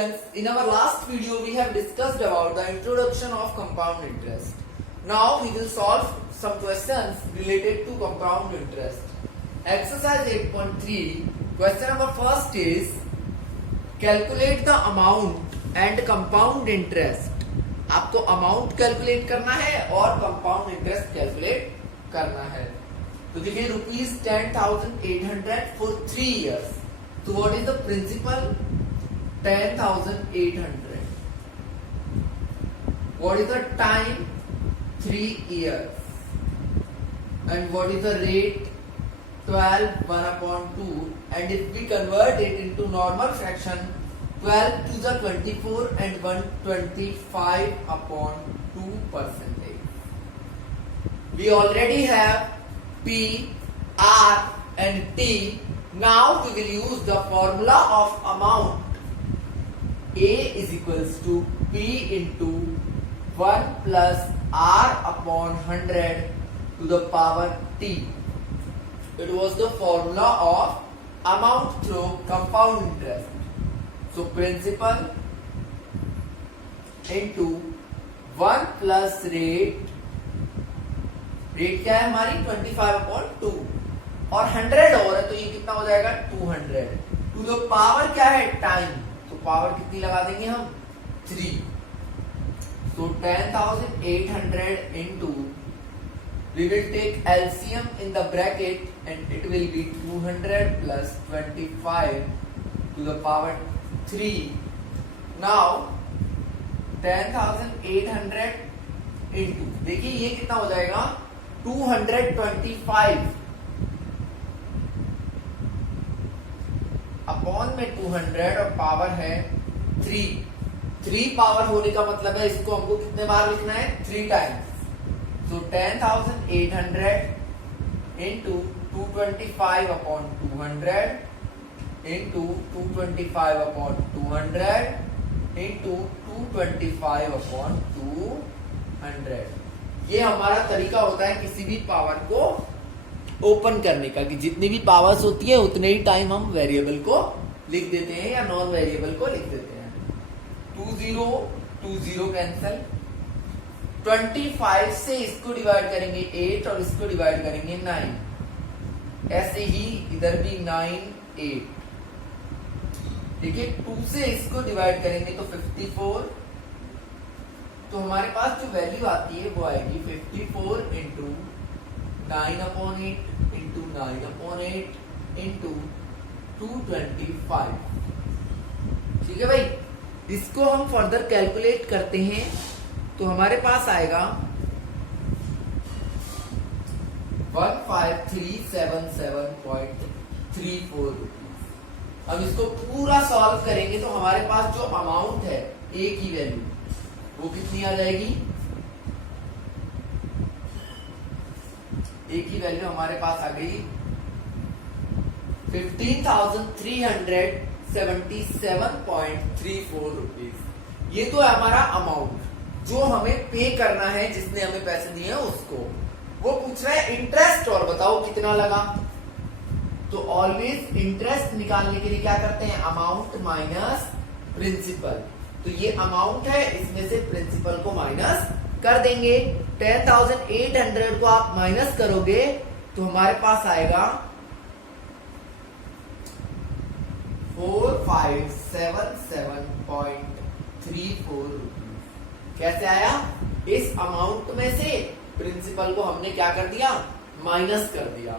students, in our last video we have discussed about the introduction of compound interest. Now we will solve some questions related to compound interest. Exercise 8.3, question number first is calculate the amount and compound interest. आपको amount calculate करना है और compound interest calculate करना है. तो देखिए ₹10,800 for 3 years. तो what is the principal? 10,800. What is the time? 3 years. And what is the rate? 12 1/2. And if we convert it into normal fraction, 12 to the 24 and 125/2%. We already have P, R and T. Now we will use the formula of amount. A is equals to P into 1 plus R/100 to the power T. It was the formula of amount through compound interest. So principal into 1 plus rate क्या है हमारी 25/2 और 100 और है तो ये कितना हो जाएगा 200 टू द पावर क्या है टाइम. तो पावर कितनी लगा देंगे हम 3. तो 10,800 into we will take LCM in the bracket and it will be 200 plus 25 to the power 3. Now 10,800 into देखिए ये कितना हो जाएगा 225 अपॉन में 200 और पावर है 3 पावर होने का मतलब है इसको हमको कितने बार लिखना है 3 times. So 10,800 into 225/200 into 225/200 into 225/200. ये हमारा तरीका होता है किसी भी पावर को ओपन करने का कि जितनी भी पावर्स होती है उतने ही टाइम हम वेरिएबल को लिख देते हैं या नॉन वेरिएबल को लिख देते हैं. 2 कैंसल. 25 से इसको डिवाइड करेंगे 8 और इसको डिवाइड करेंगे 9. ऐसे ही इधर भी 9 8. देखिए 2 से इसको डिवाइड करेंगे तो 54. तो हमारे पास जो वैल्यू आती है वो आएगी 54 इंटू 9/8 इंटू 9/8 इंटू 225. ठीक है भाई. इसको हम फर्दर कैलकुलेट करते हैं तो हमारे पास आएगा 15,377.34 रुपीज. अब इसको पूरा सॉल्व करेंगे तो हमारे पास जो अमाउंट है ए की वैल्यू वो कितनी आ जाएगी. ए की वैल्यू हमारे पास आ गई 15,377.34 रुपीज. ये तो है हमारा अमाउंट जो हमें पे करना है जिसने हमें पैसे दिए हैं उसको. वो पूछ रहा है इंटरेस्ट और बताओ कितना लगा. तो ऑलवेज इंटरेस्ट निकालने के लिए क्या करते हैं अमाउंट माइनस प्रिंसिपल. तो ये अमाउंट है इसमें से प्रिंसिपल को माइनस कर देंगे. 10,800 को आप माइनस करोगे तो हमारे पास आएगा 4,577.34 रुपीज. कैसे आया? इस अमाउंट में से प्रिंसिपल को हमने क्या कर दिया माइनस कर दिया.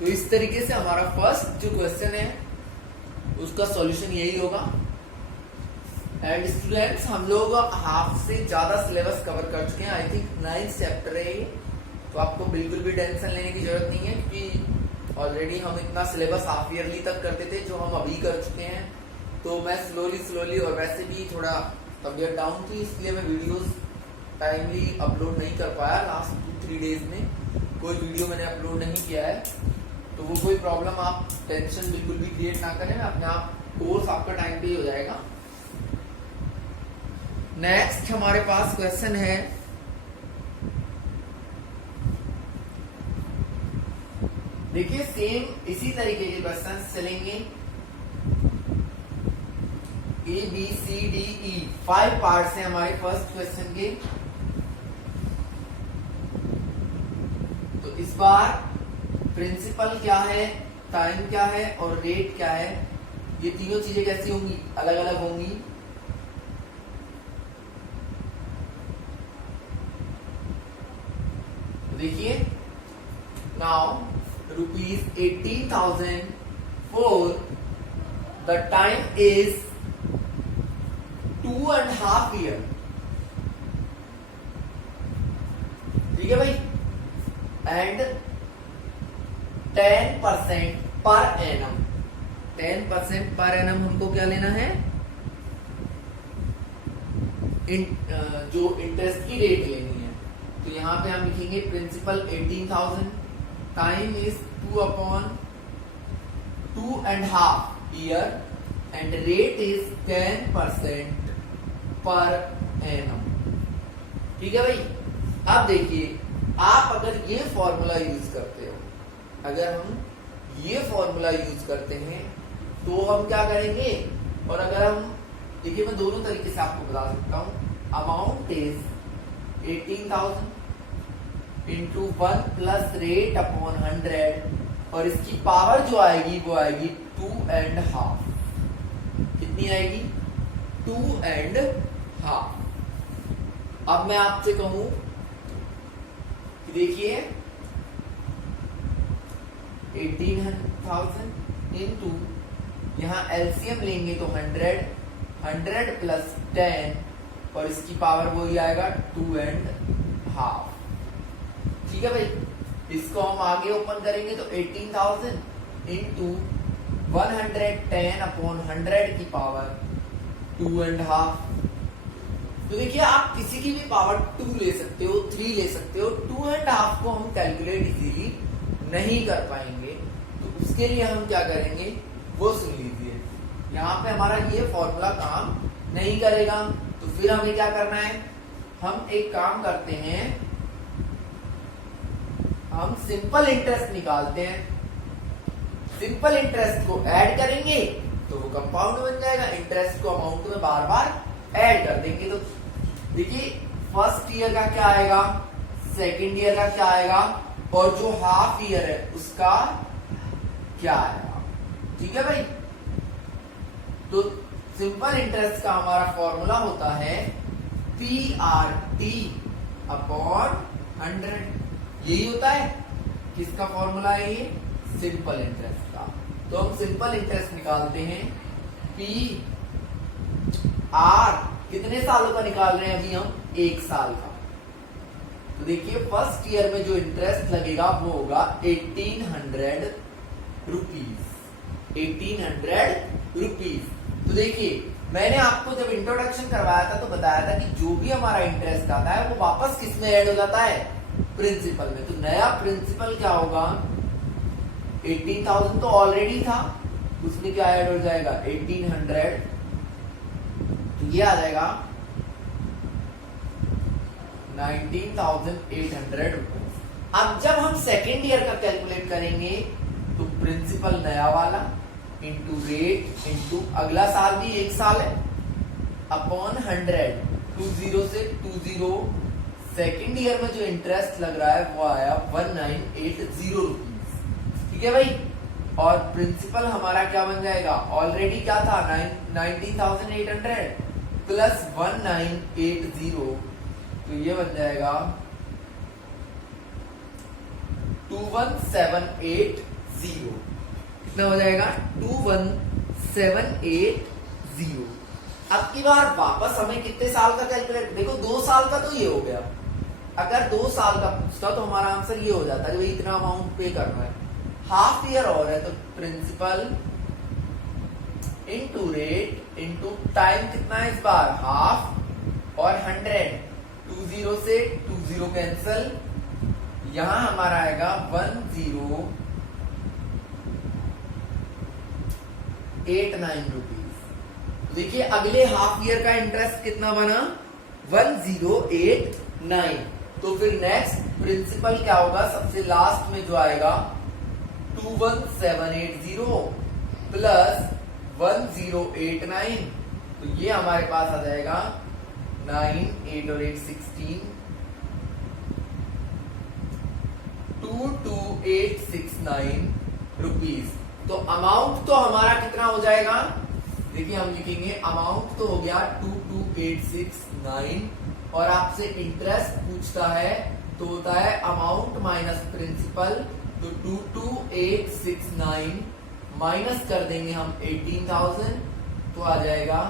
तो इस तरीके से हमारा फर्स्ट जो क्वेश्चन है उसका सॉल्यूशन यही होगा. एंड स्टूडेंट्स हम लोग हाफ से ज्यादा सिलेबस कवर कर चुके हैं. आई थिंक 9th चैप्टर है ये. तो आपको बिल्कुल भी टेंशन लेने की जरूरत नहीं है क्योंकि ऑलरेडी हम इतना सिलेबस हाफ ईयरली तक करते थे जो हम अभी कर चुके हैं. तो मैं स्लोली और वैसे भी थोड़ा तबियत डाउन थी इसलिए मैं वीडियोस टाइमली अपलोड नहीं कर पाया. लास्ट 2-3 डेज में कोई वीडियो मैंने अपलोड नहीं किया है. तो वो कोई प्रॉब्लम आप टेंशन बिल्कुल भी क्रिएट ना करें. अपने आप कोर्स आपका टाइम पे ही हो जाएगा. नेक्स्ट हमारे पास क्वेश्चन है देखिए सेम इसी तरीके के क्वेश्चन चलेंगे. A B C D E 5 parts हैं हमारे फर्स्ट क्वेश्चन के। तो इस बार प्रिंसिपल क्या है, टाइम क्या है और रेट क्या है, ये तीनों चीजें कैसी होंगी, अलग अलग होंगी। देखिए now ₹18,000 for the time is 2.5 years। ठीक है भाई, and 10% per annum, 10% per annum हमको क्या लेना है, जो इंटरेस्ट की रेट लेनी है। तो यहां पे हम लिखेंगे principal 18,000, time is 2.5 year and rate is 10% per annum. ठीक है भाई, अब देखिए आप अगर ये फॉर्मूला यूज करते हो, अगर हम ये फॉर्मूला यूज करते हैं तो हम क्या करेंगे, और अगर हम देखिए मैं दोनों तरीके से आपको बता सकता हूं। Amount is 18,000 into 1 plus rate upon 100 और इसकी पावर जो आएगी वो आएगी 2.5। कितनी आएगी, 2.5। अब मैं आपसे कहूं कि देखिए 18,000 इंटू, यहां एलसीएम लेंगे तो 100 प्लस 10 और इसकी पावर वही आएगा 2.5। ठीक है भाई, इसको हम आगे ओपन करेंगे तो 18,000 इंटू 110 अपॉन 100 की पावर 2.5। तो देखिए आप किसी की भी पावर 2 ले सकते हो, 3 ले सकते हो, 2.5 को हम कैलकुलेट इजीली नहीं कर पाएंगे। तो उसके लिए हम क्या करेंगे वो सुन लीजिए। यहाँ पे हमारा ये फॉर्मूला काम नहीं करेगा, तो फिर हमें क्या करना है, हम एक काम करते हैं, हम सिंपल इंटरेस्ट निकालते हैं। सिंपल इंटरेस्ट को ऐड करेंगे तो वो कंपाउंड बन जाएगा, इंटरेस्ट को अमाउंट में बार बार ऐड कर देंगे। तो देखिए फर्स्ट ईयर का क्या आएगा, सेकेंड ईयर का क्या आएगा, और जो हाफ ईयर है उसका क्या आएगा। ठीक है भाई, तो सिंपल इंटरेस्ट का हमारा फॉर्मूला होता है PRT अपॉन 100। यही होता है, किसका फॉर्मूला है ये, सिंपल इंटरेस्ट का। तो हम सिंपल इंटरेस्ट निकालते हैं, PR कितने सालों का निकाल रहे हैं अभी हम, 1 साल का। तो देखिए फर्स्ट ईयर में जो इंटरेस्ट लगेगा वो होगा 1800 रुपीज, 1800 रुपीज। तो देखिए मैंने आपको जब इंट्रोडक्शन करवाया था तो बताया था कि जो भी हमारा इंटरेस्ट आता है वो वापस किस में ऐड हो जाता है, प्रिंसिपल में। तो नया प्रिंसिपल क्या होगा, 18,000 तो ऑलरेडी था, उसमें क्या ऐड हो जाएगा 1800, तो ये आ जाएगा 19,800 रुपीज। अब जब हम सेकेंड ईयर का कैलकुलेट करेंगे तो प्रिंसिपल नया वाला इंटू रेट इंटू अगला साल भी 1 साल है अपॉन 100, 20 से 20। सेकेंड ईयर में जो इंटरेस्ट लग रहा है वो आया 1980 रुपीज। ठीक है भाई, और प्रिंसिपल हमारा क्या बन जाएगा, ऑलरेडी क्या था 19,800 प्लस 1980, तो ये बन जाएगा 21,780। कितना हो जाएगा, 21,780। अब की बार वापस हमें कितने साल का कैलकुलेट, देखो 2 साल का तो ये हो गया। अगर 2 साल का पूछता तो हमारा आंसर ये हो जाता है कि इतना अमाउंट पे करना है। हाफ ईयर और है तो principal into rate into time कितना है इस बार, हाफ और 100, 20 से 20 कैंसल, यहां हमारा आएगा 1089 रुपीज। देखिए अगले हाफ ईयर का इंटरेस्ट कितना बना, 1089। तो फिर नेक्स्ट प्रिंसिपल क्या होगा, सबसे लास्ट में जो आएगा 21,780 प्लस 1089 तो ये हमारे पास आ जाएगा 9, 8 और 8 16, 22869 रुपीज। तो अमाउंट तो हमारा कितना हो जाएगा, देखिए हम लिखेंगे अमाउंट तो हो गया 22869 और आपसे इंटरेस्ट पूछता है तो होता है अमाउंट माइनस प्रिंसिपल। तो 22869 माइनस कर देंगे हम 18,000 तो आ जाएगा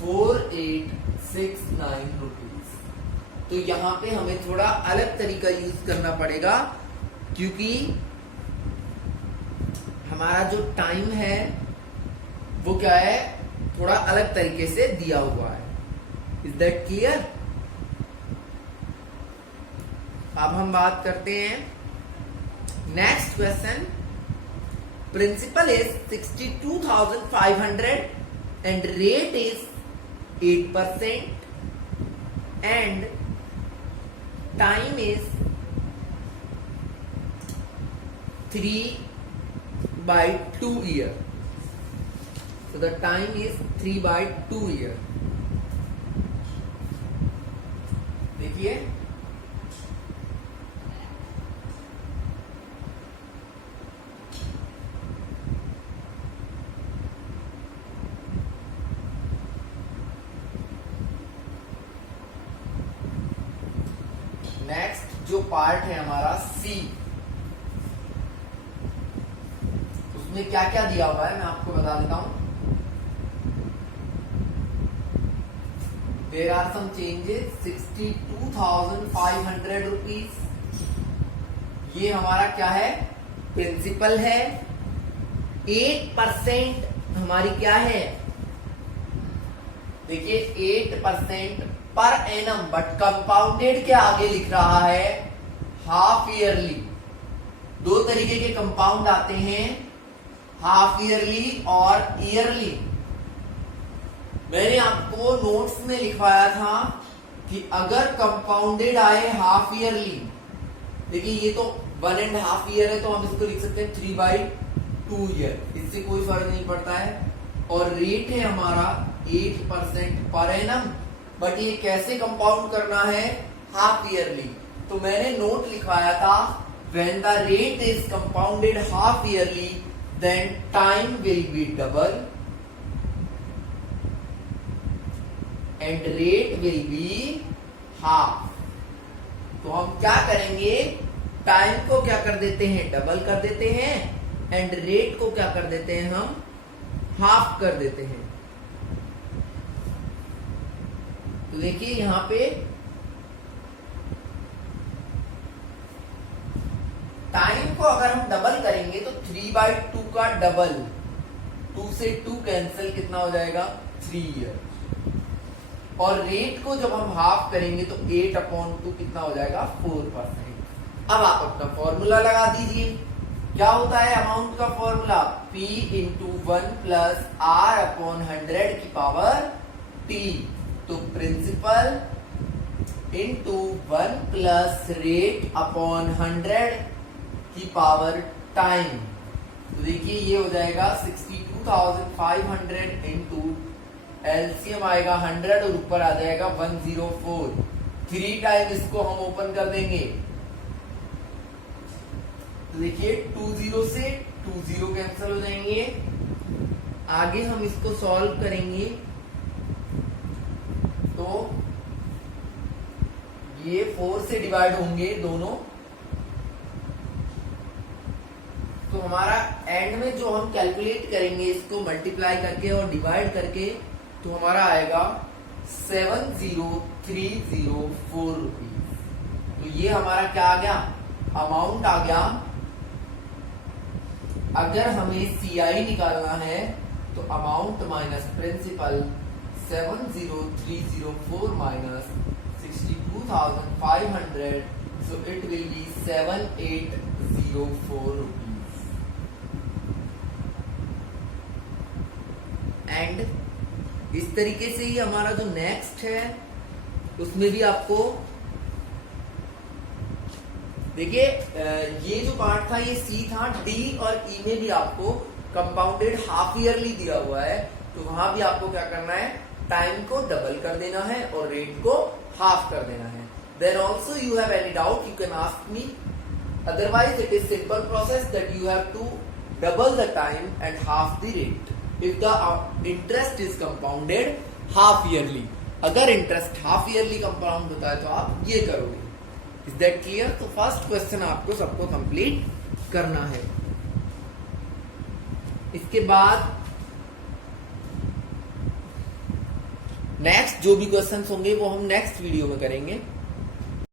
4869 रुपीज। तो यहाँ पे हमें थोड़ा अलग तरीका यूज करना पड़ेगा क्योंकि हमारा जो टाइम है वो क्या है, थोड़ा अलग तरीके से दिया हुआ है। Is that clear? अब हम बात करते हैं next question. Principal is 62,500 and rate is 8% and time is 3/2 year. So the time is 3/2 year. देखिए नेक्स्ट जो पार्ट है हमारा सी, उसमें क्या क्या दिया हुआ है मैं आपको बता देता हूं। There are some changes 62,500 rupees, ये हमारा क्या है, प्रिंसिपल है। 8% हमारी क्या है, देखिए 8% पर एनम, बट कंपाउंडेड के आगे लिख रहा है हाफ ईयरली। दो तरीके के कंपाउंड आते हैं, हाफ ईयरली और ईयरली। मैंने आपको नोट्स में लिखवाया था कि अगर कंपाउंडेड आए हाफ ईयरली, देखिए ये तो 1.5 ईयर है तो हम इसको लिख सकते हैं 3/2 ईयर, इससे कोई फर्क नहीं पड़ता है। और रेट है हमारा 8% पर एनम, बट ये कैसे कंपाउंड करना है, हाफ ईयरली। तो मैंने नोट लिखवाया था when the rate is compounded half yearly then time will be double and rate will be half। तो हम क्या करेंगे, टाइम को क्या कर देते हैं, डबल कर देते हैं, एंड रेट को क्या कर देते हैं, हम हाफ कर देते हैं। तो देखिए यहां पे टाइम को अगर हम डबल करेंगे तो 3/2 का डबल, 2 से 2 कैंसिल, कितना हो जाएगा 3 ईयर। और रेट को जब हम हाफ करेंगे तो 8/2 कितना हो जाएगा 4%। अब आप अपना फॉर्मूला लगा दीजिए। क्या होता है अमाउंट का फॉर्मूला, P × 1 + R/100 की पावर T। तो प्रिंसिपल × 1 + rate/100 की पावर टाइम। तो देखिए ये हो जाएगा 62,500 इंटू एलसीएम आएगा 100 और ऊपर आ जाएगा 104। 3 टाइम इसको हम ओपन कर देंगे तो देखिए 20 से 20 कैंसिल हो जाएंगे। आगे हम इसको सॉल्व करेंगे तो ये 4 से डिवाइड होंगे दोनों। तो हमारा एंड में जो हम कैलकुलेट करेंगे इसको मल्टीप्लाई करके और डिवाइड करके, तो हमारा आएगा 70304 रुपीज। तो ये हमारा क्या आ गया, अमाउंट आ गया। अगर हमें सीआई निकालना है तो amount minus principal 70304 minus 62,500, so it will be 7804 rupees। And इस तरीके से ही हमारा जो नेक्स्ट है उसमें भी आपको देखिए ये जो पार्ट था ये सी था, डी और ई में भी आपको कंपाउंडेड हाफ ईयरली दिया हुआ है। तो वहां भी आपको क्या करना है, टाइम को डबल कर देना है और रेट को हाफ कर देना है. Then also you have any doubt you can ask me, otherwise it is simple process that you have to double the time and half the rate if the interest is compounded half yearly. अगर interest half yearly compound होता है तो आप ये करोगे. Is that clear? तो first question आपको सबको कंप्लीट करना है. इसके बाद नेक्स्ट जो भी क्वेश्चंस होंगे वो हम नेक्स्ट वीडियो में करेंगे.